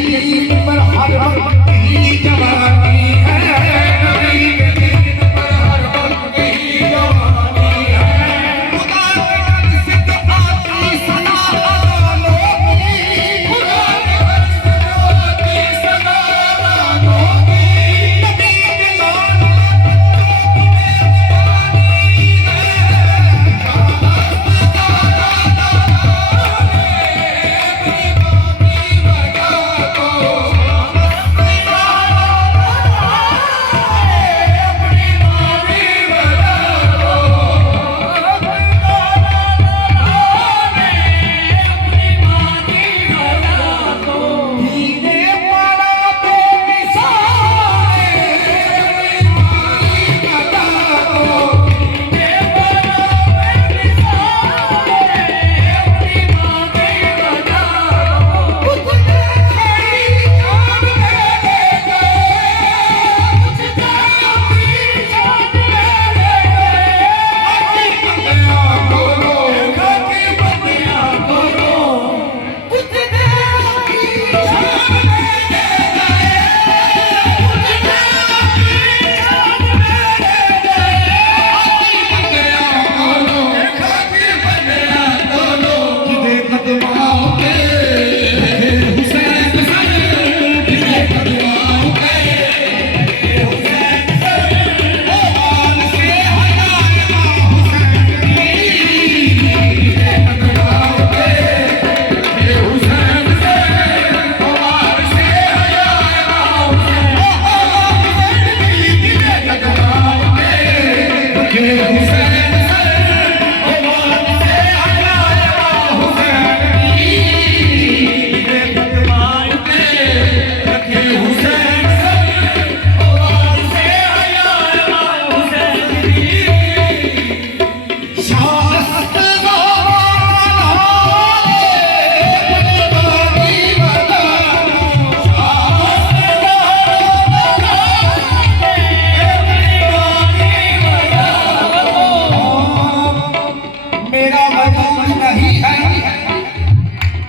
दीन पर हर वक्त ही जवानी है, नबी के दीन पर हर वक्त ही जवानी है। खुदा के घर से तो आती सदा अजानों की, खुदा के घर से तो आती सदा अजानों की। नबी के नाम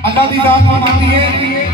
अल्लाह दी जान मानती है।